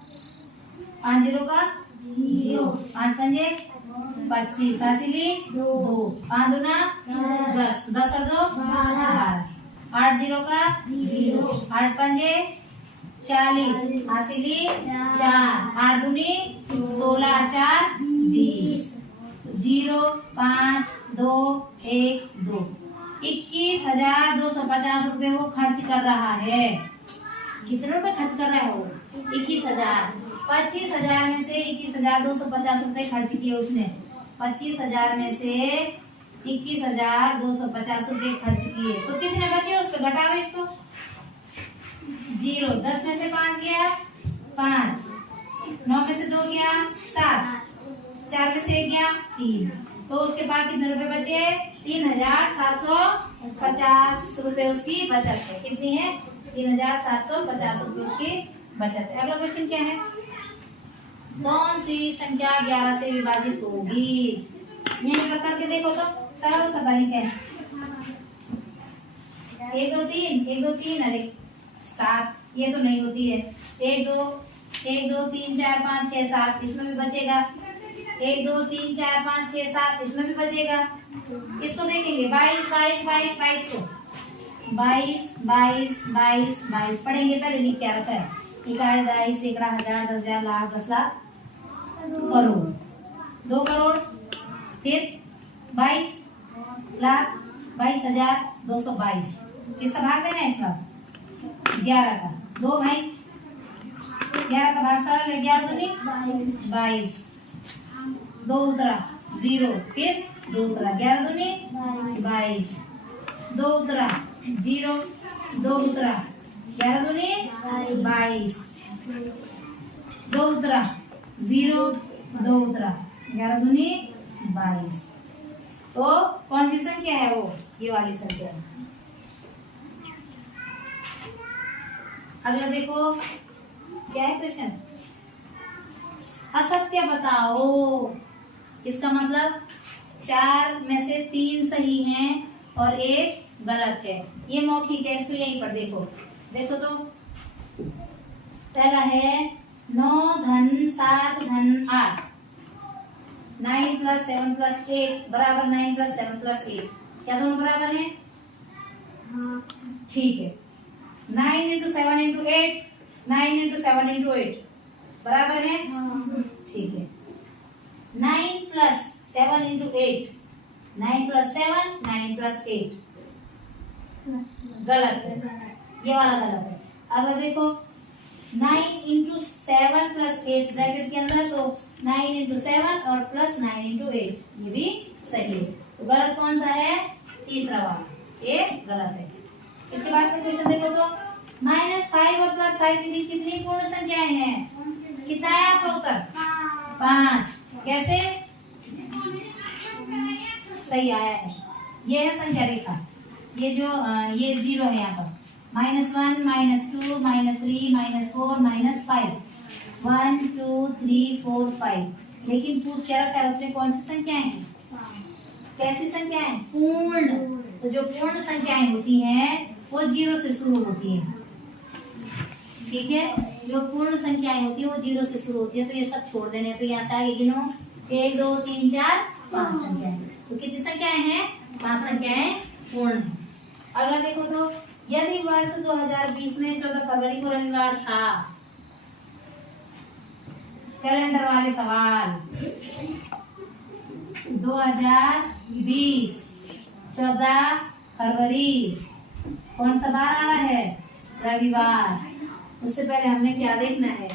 5 0 का 0, 5 पंजे 25, हासिली 2, 5 दूना 10, 10 और 2 12, 8 0 का 0, 8 पंजे 40, हासिली 4, 8 दूनी 16, 4 20, 0 5 2 1 2, 21,250 रुपए वो खर्च कर रहा है। कितने रुपए खर्च कर रहा है वो? 21,000। 25,000 में से 21,250 रुपए खर्च किए उसने। 25,000 में से 21,250 रुपए खर्च किए, तो कितने बचे उसको? घटाओ इसको। 0, 10 में से 5 गया 5, 9 में से 2 गया 7, 4 में से 1 गया 3, तो उसके बाद कितने रुपए बचे? 3,750 रुपए उसकी बचत है। कितनी है? 3,750 रुपए उसकी बचत है। अगला क्वेश्चन क्या है? कौन सी संख्या 11 से विभाजित होगी? यहीं पर करके देखो तो सरल सा तरीका है। 1 2 3, 1 2 3, अरे 7, ये तो नहीं होती है। 1 2 1 2 3 4 5 6 7, इसमें भी बचेगा। 1 2 3 4 5 6 7, इसमें भी बचेगा। इसको देखेंगे 22 22 22 22 को 22 22 22 22 पढ़ेंगे, पहले लिख क्या रखा है? इकाई, दहाई, सैकड़ा, हजार, 10,000, लाख, 10 लाख, करोड़, 2 करोड़, फिर 22 लाख, 22,222। किसका भाग देना है इसका? 11 का। 2 भाई, 11 का भाग सरल है, 11 दूनी 22, 2 उतरा 0, फिर 2 उतरा, 11 दूनी 22, 2 उतरा 0, 2 उतरा, 11 दूनी 22, 2 उतरा 0, 2 उतरा, 11 दूनी 22। तो कौन सी संख्या है वो? ये वाली संख्या। अगला देखो क्या है क्वेश्चन? असत्य बताओ। इसका मतलब 4 में से 3 सही हैं और 1 गलत है। ये मौखिक है, इसको यहीं पर देखो। देखो तो पहला है 9 धन 7 धन 8, 9 प्लस 7 प्लस 8 बराबर 9 प्लस 7 प्लस 8। क्या दोनों बराबर हैं? ठीक है। 9 इंटू 7 इंटू 8, 9 इंटू 7 इंटू 8 बराबर है। ठीक है। 9 प्लस 7 इंटू 8, 9 प्लस 7, 9 प्लस 8 गलत है, ये वाला गलत है। अगर देखो 9 इंटू 7 प्लस 8 ब्रैकेट के अंदर, तो 9 इंटू 7 और प्लस 9 इंटू 8, ये भी सही है। तो गलत कौन सा है? तीसरा वाला, ये गलत है। इसके बाद का क्वेश्चन देखो तो -5 और +5 के बीच कितनी पूर्ण संख्याएं हैं? कितना है आपका उत्तर? 5। कैसे? सही आया है। ये है संख्या रेखा। ये जो ये 0 है यहाँ पर, -1 -2 -3 -4 -5, 1 2 3 4 5। लेकिन पूछ क्या रखा है उसने? कौन सी संख्याएं हैं? कैसी संख्याएं? पूर्ण। तो जो पूर्ण संख्याएं होती हैं वो 0 से शुरू होती हैं। ठीक है, जो पूर्ण संख्याएं होती है वो 0 से शुरू होती है। तो ये सब छोड़ देने, तो यहाँ से आगे गिनो 1 2 3 4 5 संख्याएं। तो कितनी संख्याएं हैं? 5 संख्याएं पूर्ण हैं। अगला देखो तो यदि वर्ष 2020 में 14 फरवरी को रविवार था, कैलेंडर वाले सवाल, 2020 14 फरवरी कौन सा बार आ रहा है? रविवार। उससे पहले हमने क्या देखना है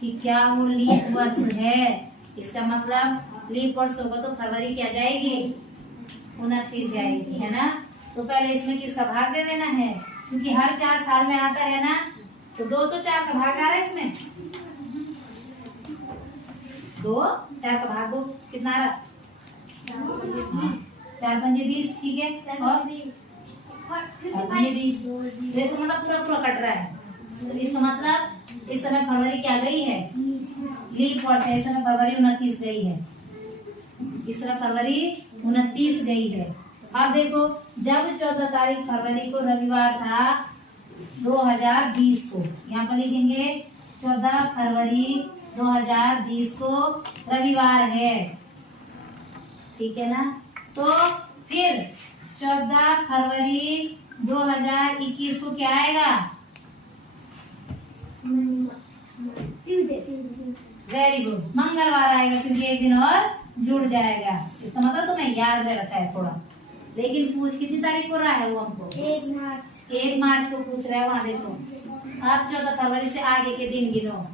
कि क्या वो लीप वर्ष है। इसका मतलब लीप वर्ष होगा तो फरवरी क्या जाएगी? 29 जाएगी, है ना। तो पहले इसमें किसका भाग दे देना है, क्योंकि हर 4 साल में आता है ना। तो 2 तो 4 का भाग आ रहा है इसमें, 2 4 का भाग 2 कितना आ रहा? 4 पंजे 20। ठीक है, और 4 पंजे 20। तो इसका मतलब पूरा पूरा कट रहा है। तो इसका मतलब इस समय फरवरी क्या गई है? लीप वर्ष है। इस समय फरवरी 29 गई है। इस समय फरवरी 29 गई है। अब देखो, जब 14 तारीख फरवरी को रविवार था 2020 को, यहाँ पर लिखेंगे 14 फरवरी 2020 को रविवार है। ठीक है ना। तो फिर 14 फरवरी 2021 को क्या आएगा? वेरी गुड, मंगलवार आएगा, क्योंकि एक दिन और जुड़ जाएगा। इसका मतलब तुम्हें याद रखा है थोड़ा। लेकिन पूछ कितनी तारीख को रहा है वो हमको? 1 मार्च को पूछ रहा है। वहां देखो, अब 14 फरवरी से आगे के दिन गिनो।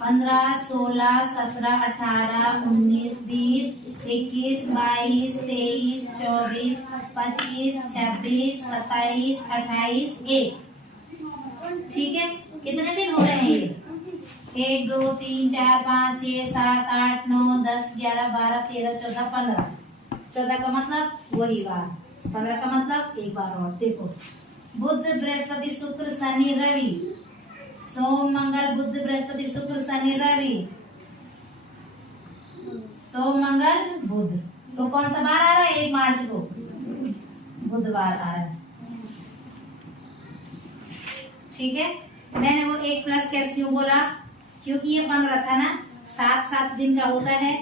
15 16 17 18 19 20 21 22 23 24 25 26 27 28 1। ठीक है, कितने दिन हो रहे हैं ये? 1 2 3 4 5 6 7 8 9 10 11 12 13 14 15। 14 का मतलब वही बार, 15 का मतलब एक बार और। देखो, बुध बृहस्पति शुक्र शनि रवि, सोम मंगल बुध बृहस्पति शुक्र शनि रवि, सोम मंगल बुध। तो कौन सा बार आ रहा है? 1 मार्च को बुधवार आ रहा है। ठीक है, मैंने वो 1 प्लस कैसे क्यों बोला? क्योंकि ये 15 था ना, 7 दिन का होता है।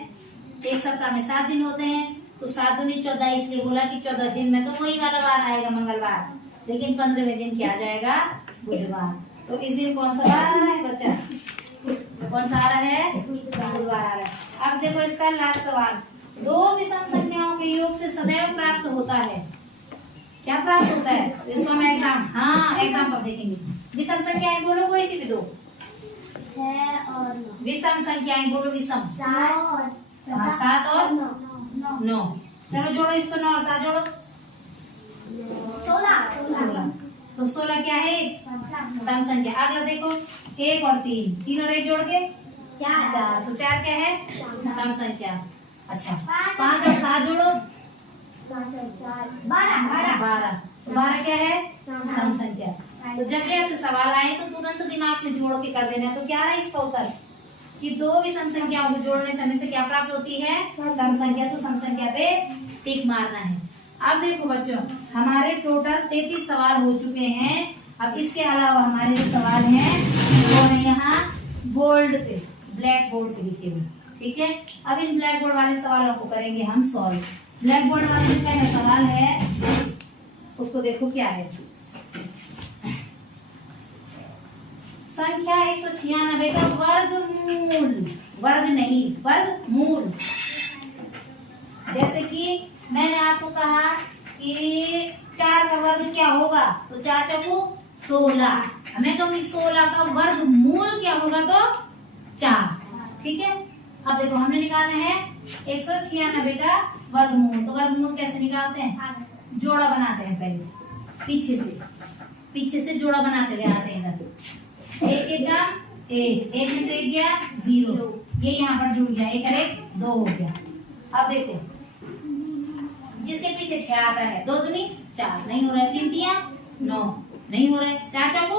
एक सप्ताह में 7 दिन होते हैं, तो 7 दूनी 14, इसलिए बोला कि 14 दिन में तो वही वाला बार आएगा मंगलवार। लेकिन 15वें दिन क्या जाएगा? बुधवार। तो इस दिन कौन सा बार आ रहा है बच्चा? कौन सा आ रहा है? बुधवार आ रहा है। अब देखो इसका लास्ट सवाल, 2 विषम संख्याओं के योग से सदैव प्राप्त होता है। क्या प्राप्त होता है? इसको हम एग्जाम पर देखेंगे। विषम संख्याएं बोलो, कोई सी भी 2। 6 और 9। विषम संख्याएं बोलो, विषम। 7 और 9। चलो जोड़ो इसको, 9 और 7 जोड़ो, 16। तो 16 क्या है? सम संख्या। अगला देखो, 1 और 3, तीनों रेट जोड़ के 4। तो 4 क्या है? सम संख्या। अच्छा, 5 और 7 जोड़ो, 12। 12 क्या है? सम संख्या। तो जब ऐसे सवाल आए तो तुरंत दिमाग में जोड़ के कर देना। तो क्या है इसका उत्तर? कि 2 विषम संख्याओं को जोड़ने से हमें से क्या प्राप्त होती है? सम संख्या। तो सम संख्या पे टिक मारना है। अब देखो बच्चों, हमारे टोटल 33 सवाल हो चुके हैं। अब इसके अलावा हमारे जो सवाल हैं वो है यहाँ बोल्ड पे, ब्लैक बोर्ड पे लिखे हुए। ठीक है, अब इन ब्लैक बोर्ड वाले सवालों को करेंगे हम सॉल्व। ब्लैक बोर्ड वाला जो पहला सवाल है उसको देखो क्या है। संख्या 196 का वर्गमूल, वर्ग नहीं वर्गमूल। जैसे कि मैंने आपको कहा कि 4 का वर्ग क्या होगा, तो 4 चौको 16। मैं कहूँगी 16 का वर्गमूल क्या होगा, तो 4। ठीक है, अब देखो हमने निकालना है 196 का वर्गमूल। तो वर्गमूल कैसे निकालते हैं, जोड़ा बनाते हैं पहले, पीछे से जोड़ा बनाते हुए आते हैं इधर। एक एकदम एक में से 1 गया 0, ये यहाँ पर जुड़ गया, 1 और 1 2 हो गया। अब देखो जिसके पीछे 6 आता है, 2 दूनी 4 नहीं हो रहा है, 3 तिया 9 नहीं हो रहा है, 4 चौको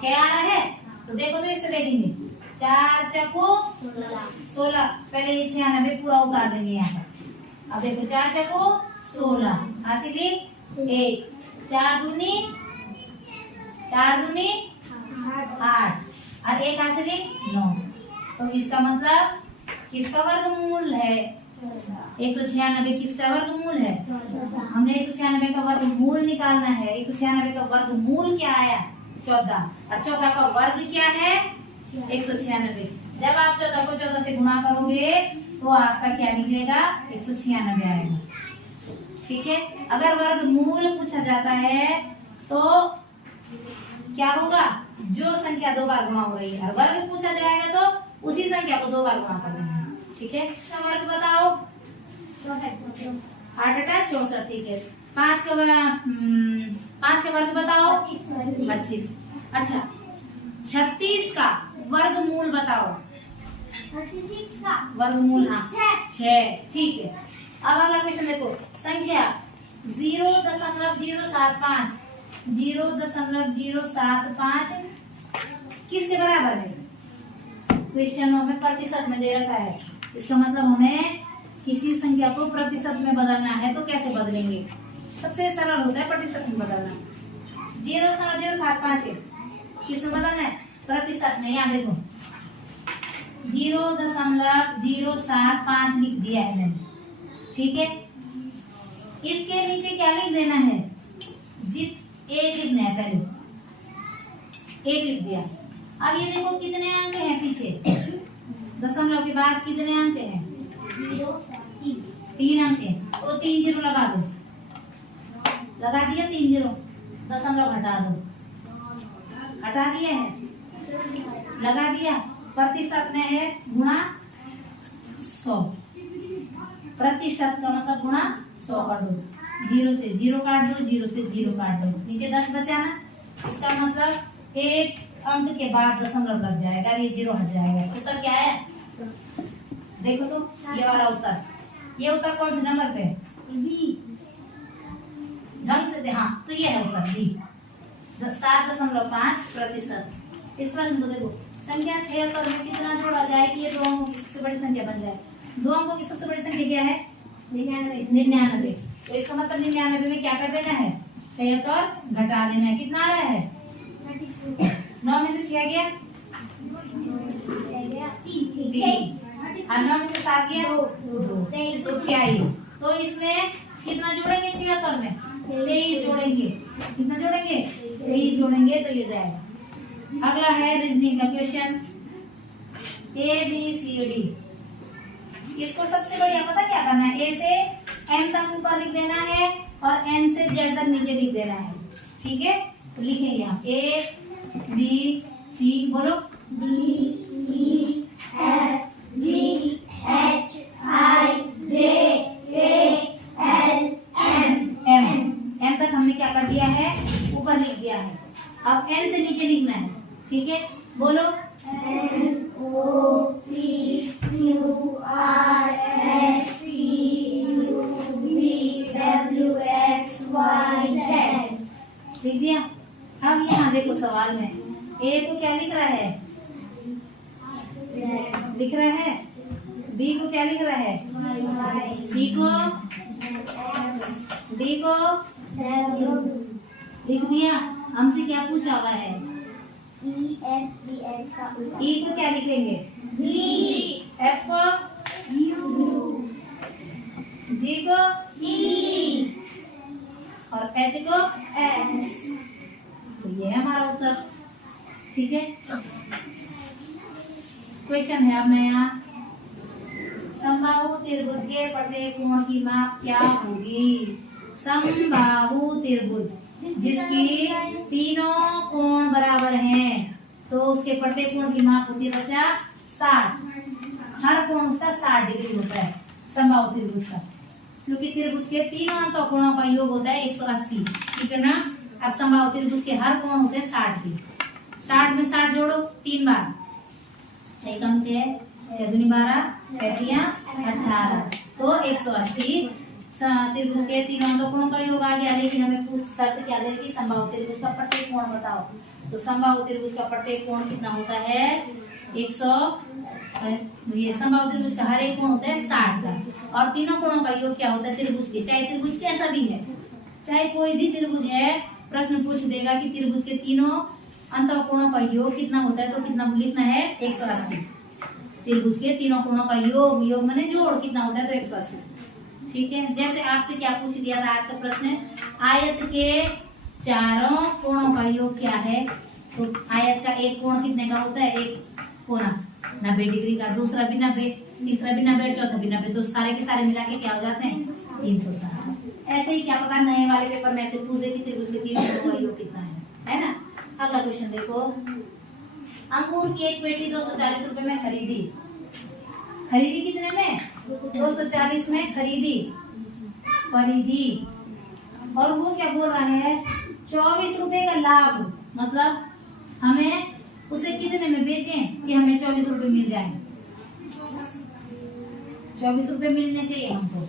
6 आ रहा है। तो देखो तो इससे देखेंगे 4 चौको 16। पहले ये 96 पूरा उतार देंगे यहाँ पर। अब देखो 4 चौको 16 हासिल 1, 4 दूनी 8 और 1 हासिल 9। तो इसका मतलब किसका वर्गमूल है, 196 किसका वर्गमूल है। हमने 196 का वर्गमूल निकालना है। 196 का वर्गमूल क्या आया, 14, और 14 का वर्ग क्या है 196। जब आप 14 को 14 से गुणा करोगे तो आपका क्या निकलेगा, 196 आएगा। ठीक है, अगर वर्गमूल पूछा जाता है तो क्या होगा, जो संख्या 2 बार गुणा हो रही है, और वर्ग पूछा जाएगा तो उसी संख्या को 2 बार गुणा कर देंगे। ठीक है, तो वर्ग बताओ, 8 8 64। ठीक है, 5 का वर्ग बताओ 25। अच्छा 36 का वर्गमूल बताओ, 36 का वर्गमूल हाँ 6। ठीक है, अब अगला क्वेश्चन देखो, संख्या 0.075 किसके बराबर है। क्वेश्चनों में प्रतिशत में दे रखा है, इसका मतलब हमें किसी संख्या को प्रतिशत में बदलना है तो कैसे बदलेंगे, सबसे सरल होता है प्रतिशत में बदलना। 0.075 है, किस में बदलना है, प्रतिशत में। यहाँ देखो 0.075 लिख दिया है मैंने। ठीक है, इसके नीचे क्या लिख देना है, एक लिखना है, पहले 1 लिख दिया। अब ये देखो कितने अंक हैं पीछे, दशमलव के बाद कितने अंक हैं, 3 अंक हैं, तो 3 0 लगा दो, लगा दिया 3 0, दशमलव हटा दो, हटा दिया है, लगा दिया। प्रतिशत में है गुणा 100, प्रतिशत का मतलब गुणा 100 कर दो, 0 से 0 काट दो, 0 से 0 काट दो, नीचे 10 बचा ना, इसका मतलब 1 अंक के बाद दशमलव लग जाएगा, ये 0 हट जाएगा। उत्तर क्या है, देखो तो ये वाला उत्तर, ये उत्तर कौन से नंबर पे, ढंग से दे, हाँ तो ये है उत्तर बी, 7.5%। इस प्रश्न को देखो, संख्या 76 में कितना जोड़ा जाए कि ये 2 अंकों की सबसे बड़ी संख्या बन जाए। 2 अंकों की सबसे बड़ी संख्या क्या है, 99। तो इसका मतलब 99 में क्या कर देना है, 76 घटा देना है, कितना आ रहा है, 9 में से 6 गया 3, और 9 में से 7 गया 2, तो 23। तो इसमें कितना जोड़ेंगे, 76 में 23 जोड़ेंगे, कितना जोड़ेंगे 23 जोड़ेंगे, तो ये जाएगा। अगला है रीजनिंग का क्वेश्चन, ABCD। इसको सबसे बढ़िया पता क्या करना है, A से M तक ऊपर लिख देना है और N से Z तक नीचे लिख देना है। ठीक है, तो लिखेंगे हम ABC, बोलो M तक हमने क्या कर दिया है, ऊपर लिख दिया है। अब N से नीचे लिखना है। ठीक है, बोलो लिख दिया। अब यहाँ देखो सवाल में A को क्या लिख रहा है, लिख रहा है, B को क्या लिख रहा है, C को, D को लिख दिया। हमसे क्या पूछा हुआ है, EFGH का E को क्या लिखेंगे, F को U, G को E और H को S। तो ये है हमारा उत्तर। ठीक है, क्वेश्चन है अब नया। समबाहु त्रिभुज के प्रत्येक कोण की माप क्या होगी? समबाहु त्रिभुज जिसकी तीनों कोण बराबर हैं तो उसके प्रत्येक कोण की माप होती है बच्चा 60। हर कोण उसका 60 डिग्री होता है समबाहु त्रिभुज का, क्योंकि त्रिभुज के तीनों अंतःकोणों का योग होता है 180। ठीक है ना। अब समबाहु त्रिभुज के हर कोण होते हैं 60 के। 60 में 60 जोड़ो 3 बार, 6 कम 6, 6 दूनी 12, 6 18, तो 180 त्रिभुज के तीनों अंतःकोणों का योग आ गया। लेकिन हमें पूछ शर्त क्या दे रही? समबाहु त्रिभुज का प्रत्येक कोण बताओ। तो समबाहु त्रिभुज का प्रत्येक कोण कितना होता है? 100। ये समबाहु त्रिभुज का हर एक कोण होता है 60 का, और तीनों कोणों का योग क्या होता है त्रिभुज के? चाहे त्रिभुज कैसा भी है, चाहे कोई भी त्रिभुज है, प्रश्न पूछ देगा कि त्रिभुज के तीनों अंतःकोणों का योग कितना होता है, तो कितना लिखना है? 180। त्रिभुज के तीनों कोणों का योग, योग माने जोड़, कितना होता है? तो 180। ठीक है। जैसे आपसे क्या पूछ दिया था आज का प्रश्न, आयत के चारों कोणों का योग क्या है? तो आयत का एक कोण कितने का होता है? एक कोना 90 डिग्री का, दूसरा भी 90, तीसरा भी 90, चौथा भी 90, तो सारे के सारे मिला के क्या हो जाते हैं? 360। ऐसे ही क्या पता नए वाले पेपर में ऐसे पूछ दे कि त्रिभुज के तीनों कोणों का योग कितना है ना। अगला क्वेश्चन देखो। अंगूर की एक पेटी 240 रुपए में खरीदी। खरीदी कितने में? 240 में खरीदी। और वो क्या बोल रहा है? 24 रुपए का लाभ, मतलब हमें उसे कितने में बेचें कि हमें 24 रुपए मिल जाए? 24 रुपए मिलने चाहिए हमको।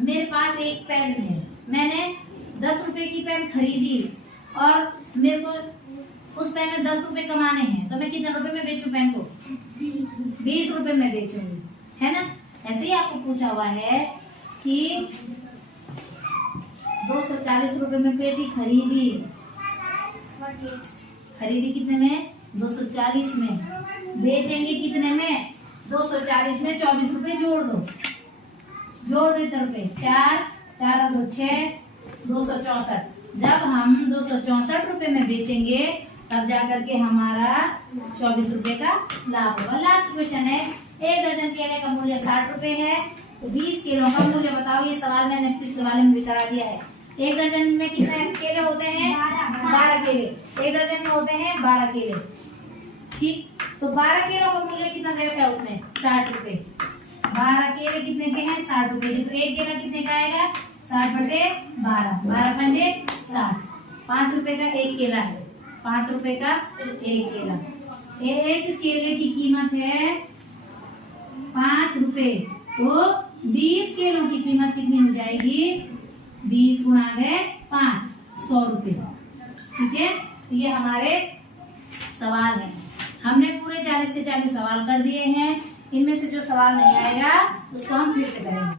मेरे पास एक पेन है, मैंने 10 रुपए की पेन खरीदी और मेरे को उस पेन में 10 रुपए कमाने हैं, तो मैं कितने रुपए में बेचूं पेन को? 20 रुपए में बेचूंगी, है ना। ऐसे ही आपको पूछा हुआ है कि 240 रुपए में पेटी खरीदी। खरीदी कितने में? 240 में। बेचेंगे कितने में? 240 में 24 रुपए जोड़ दो इधर पे। 4 और 2 6, 264। जब हम 264 रुपए में बेचेंगे तब जाकर के हमारा 24 रुपए का लाभ होगा। लास्ट क्वेश्चन है, एक दर्जन केले का मूल्य 60 रुपए है, तो 20 किलो का मूल्य बताओ। ये सवाल मैंने पिछले वाले में भी करा दिया है। एक दर्जन में कितने केले होते हैं? 12 केले। एक दर्जन में होते हैं 12 केले। ठीक, तो 12 केलों का मूल्य कितना दे रखा है उसने? 60 रुपए। 12 केले कितने के हैं? 60 रुपए। तो एक केला कितने का आएगा? 60/12। 12 पंजे 60। 5 रुपए का एक केला है। 5 रुपए का एक केला। एक केले की कीमत है 5 रुपए, तो 20 केलों की कीमत कितनी हो जाएगी? 20 गुणा गए 5, 100 रुपए। ठीक है, तो ये हमारे सवाल हैं। हमने पूरे 40 के 40 सवाल कर दिए हैं। इनमें से जो सवाल नहीं आएगा उसको हम फिर से करेंगे।